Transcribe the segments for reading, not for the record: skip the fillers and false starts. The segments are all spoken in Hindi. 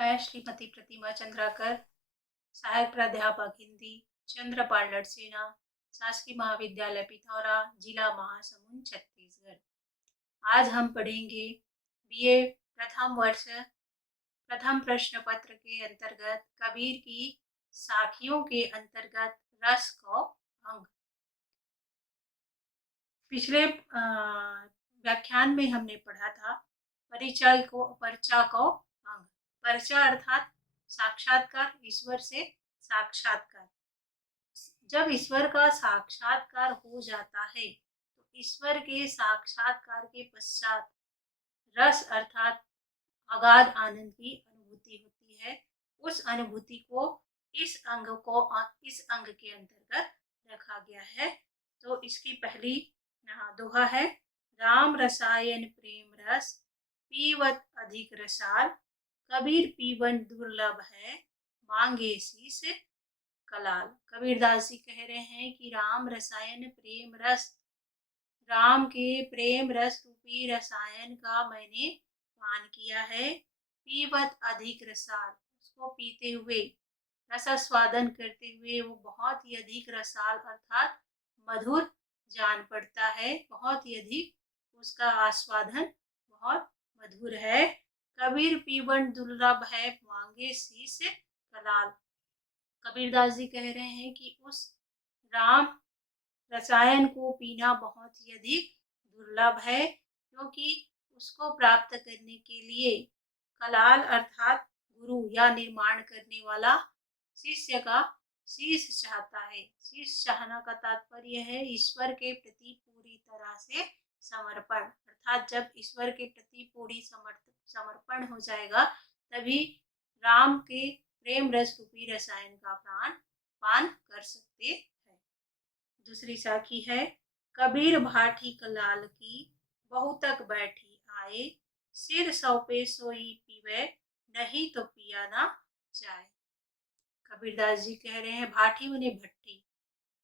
मैं श्रीमती प्रतिमा चंद्राकर, सहायक प्राध्यापक हिंदी, चंद्रपाल लड़सेना, शासकीय महाविद्यालय पिथौरा, जिला महासमुंद, छत्तीसगढ़। आज हम पढ़ेंगे बीए प्रथम वर्ष प्रथम प्रश्न पत्र के अंतर्गत कबीर की साखियों के अंतर्गत रस को अंग। पिछले व्याख्यान में हमने पढ़ा था पर्चा को अंग। पर्चा अर्थात साक्षात्कार, ईश्वर से साक्षात्कार। जब ईश्वर का साक्षात्कार हो जाता है तो ईश्वर के साक्षात्कार के पश्चात रस अर्थात अगाध आनंद की अनुभूति होती है। उस अनुभूति को इस अंग के अंतर्गत रखा गया है। तो इसकी पहली दोहा है, राम रसायन प्रेम रस पीवत अधिक रसाल, कबीर पीवन दुर्लभ है मांगे शीस कलाल। कबीरदास जी कह रहे हैं कि राम रसायन प्रेम रस, राम के प्रेम रस रूपी रसायन का मैंने पान किया है। पीवत अधिक रसाल, उसको पीते हुए, रसास्वादन करते हुए वो बहुत ही अधिक रसाल अर्थात मधुर जान पड़ता है। बहुत ही अधिक उसका आस्वादन बहुत मधुर है। कबीर पीवन दुर्लभ है मांगे शीस कलाल। कबीरदास जी कह रहे हैं कि उस राम रसायन को पीना बहुत ही अधिक दुर्लभ है, क्योंकि उसको प्राप्त करने के लिए कलाल अर्थात गुरु या निर्माण करने वाला शिष्य का शीश चाहता है। शीश चाहना का तात्पर्य है ईश्वर के प्रति पूरी तरह से समर्पण, अर्थात जब ईश्वर के प्रति पूरी समर्पण हो जाएगा तभी राम के प्रेम रस रूपी रसायन का पान कर सकते हैं। दूसरी साखी है, कबीर भाठी कलाल की बहुतक बैठी आए, सिर सौंपे सोई पीवे नहीं तो पिया ना जाए। कबीरदास जी कह रहे हैं भाठी मने भट्टी,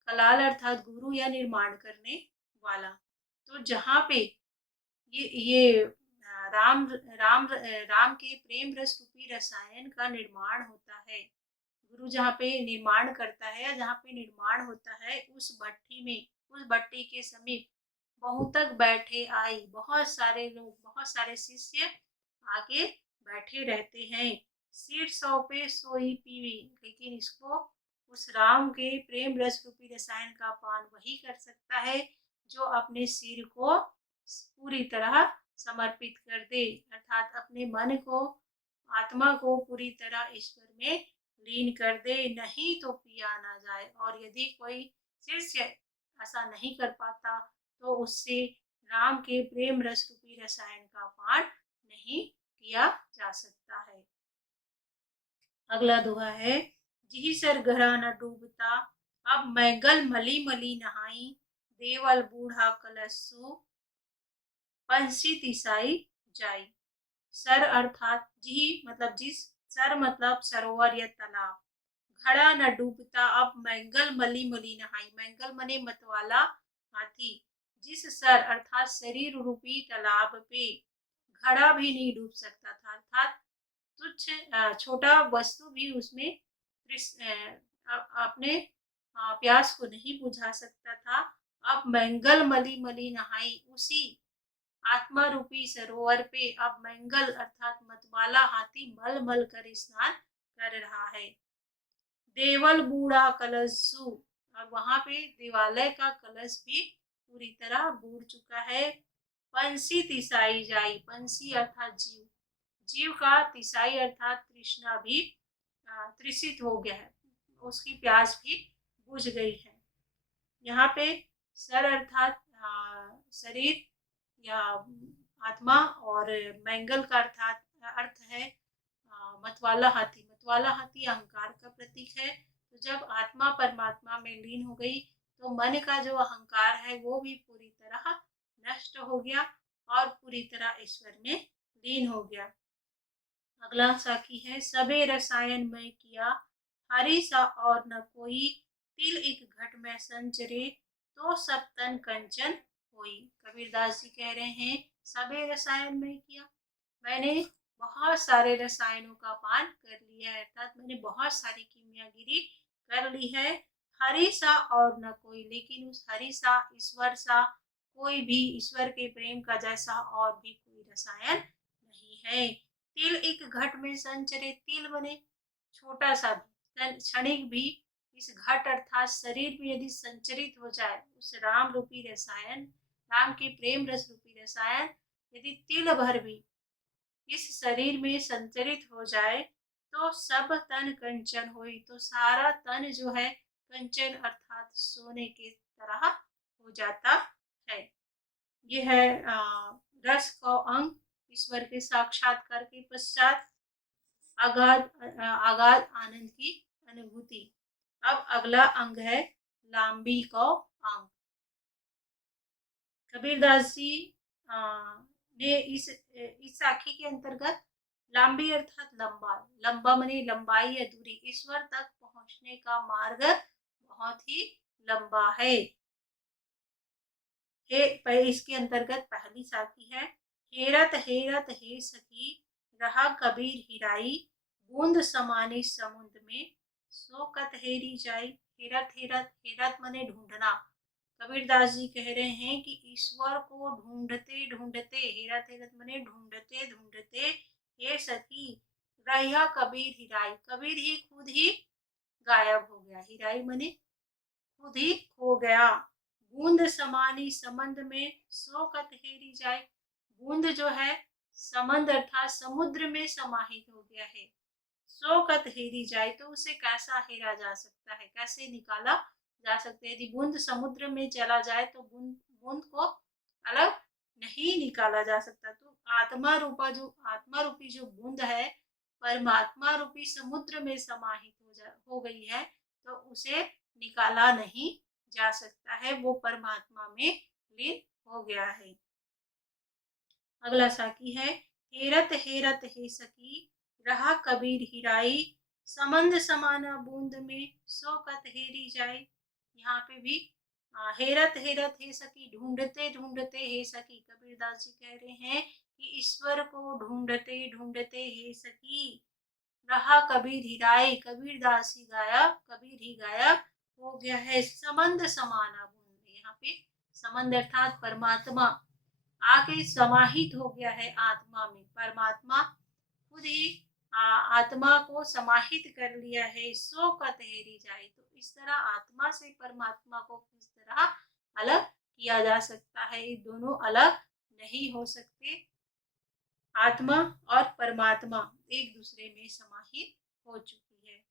कलाल अर्थात गुरु या निर्माण करने वाला। तो जहाँ पे ये राम राम राम के प्रेम रस रूपी रसायन का निर्माण होता है, गुरु जहाँ पे निर्माण करता है या जहाँ पे निर्माण होता है, उस भट्टी में, उस भट्टी के समीप बहुतक बैठे आई, बहुत सारे लोग, बहुत सारे शिष्य आगे बैठे रहते हैं। सिर सौंपे सोई पीवी, लेकिन इसको उस राम के प्रेम रस रूपी रसायन का पान वही कर सकता है जो अपने सिर को पूरी तरह समर्पित कर दे, अर्थात अपने मन को, आत्मा को पूरी तरह ईश्वर में लीन कर दे, नहीं तो पिया ना जाए। और यदि कोई शिष्य ऐसा नहीं कर पाता तो उससे राम के प्रेम रस रूपी रसायन का पान नहीं किया जा सकता है। अगला दोहा है, जिहि सर गहरा न डूबता, अब मैगल मली मली नहाई, देवल बूढ़ा कलशु पंसी तिसाई जाई। सर अर्थात जिहि मतलब जिस, सर मतलब सरोवर या तालाब, घड़ा न डूबता अब मैंगल मली मली नहाई, मैंगल मने मतवाला हाथी, जिस सर अर्थात शरीर रूपी तालाब पे घड़ा भी नहीं डूब सकता था, अर्थात तुच्छ छोटा वस्तु भी उसमें अपने प्यास को नहीं बुझा सकता था। अब मैंगल मली मली नहाई, उसी आत्मा रूपी सरोवर पे अब मैंगल अर्थात मतवाला हाथी मल मल कर स्नान कर रहा है। देवल बूढ़ा कलशु, और वहां पे देवालय का कलश भी पूरी तरह बूढ़ चुका है। पंसी तिसाई जाई, पंसी अर्थात जीव, जीव का तिसाई अर्थात तृष्णा भी तृषित हो गया है, उसकी प्यास भी बुझ गई है। यहाँ पे सर अर्थात शरीर या आत्मा, और मैंगल का अर्थात अर्थ है मतवाला हाथी। मतवाला हाथी अहंकार का प्रतीक है। तो जब आत्मा परमात्मा में लीन हो गई तो मन का जो अहंकार है वो भी पूरी तरह नष्ट हो गया और पूरी तरह ईश्वर में लीन हो गया। अगला साखी है, सबे रसायन में किया, हरि सा और न कोई, तिल एक घट में संचरे, तो सब तन कंचन होई। कबीरदास जी कह रहे हैं सबे रसायन में किया, मैंने बहुत सारे रसायनों का पान कर लिया है, अर्थात मैंने बहुत सारी कीमियागिरी कर ली है। हरि सा और न कोई, लेकिन उस हरि सा, ईश्वर सा, कोई भी ईश्वर के प्रेम का जैसा और भी कोई रसायन नहीं है। तिल एक घट में संचरे, तिल बने छोटा सा भी, क्षणिक भी इस घट अर्थात शरीर में यदि संचरित हो जाए, उस राम रूपी रसायन, राम के प्रेम रस रूपी रसायन यदि तिल भर भी इस शरीर में संचरित हो जाए, तो सब तन कंचन होई, तो सारा तन जो है कंचन अर्थात सोने के तरह हो जाता है। ये है रस का अंग। ईश्वर के साक्षात्कार के पश्चात आगाध आनंद की अनुभूति। अब अगला अंग है लांबी का अंग। कबीरदास जी ने इस साखी के अंतर्गत लांबी अर्थात लंबा, लंबा माने लंबाई या दूरी, ईश्वर तक पहुंचने का मार्ग बहुत ही लंबा है। इसके अंतर्गत पहली साखी है, हेरत हेरत हे सखी, रहा कबीर हिराई, बूंद समाने समुद्र में, सो कत हेरी जाई। हेरत हेरत, हेरत मने ढूंढना। कबीरदास जी कह रहे हैं कि ईश्वर को ढूंढते ढूंढते, हेरत हेरत मने ढूंढते ढूंढते, हे सखी, रहा कबीर हिराई, कबीर ही खुद ही गायब हो गया। हिराई मने खुद ही खो गया। बूंद समानी समंद में, सो कत हेरी जाए, बूंद जो है समंद अर्थात समुद्र में समाहित हो गया है। सो कत हेरी जाए, तो उसे कैसा हेरा जा सकता है, कैसे निकाला जा सकता है। यदि बूंद समुद्र में चला जाए तो बूंद बूंद को अलग नहीं निकाला जा सकता। तो आत्मा रूपी जो बूंद है, परमात्मा रूपी समुद्र में समाहित हो गई है, तो उसे निकाला नहीं जा सकता है, वो परमात्मा में लीन हो गया है। अगला साखी है, हेरत हेरत हे सखी, रहा कबीर हिराई, समंद समाना बूंद में, सो कत हेरी जाए। यहाँ पे भी हेरत हेरत हे सखी, ढूंढते ढूंढते हे सखी, कबीरदास जी कह रहे हैं कि ईश्वर को ढूंढते ढूंढते हे सखी, रहा कबीर हिराए, कबीरदास ही गायब, कबीर ही गायब हो गया है। समंद समाना बूंद, यहाँ पे समंद अर्थात परमात्मा आके समाहित हो गया है आत्मा में। परमात्मा खुद ही आत्मा को समाहित कर लिया है। सो कत हेरी जाए, तो इस तरह आत्मा से परमात्मा को किस तरह अलग किया जा सकता है। ये दोनों अलग नहीं हो सकते। आत्मा और परमात्मा एक दूसरे में समाहित हो चुकी है।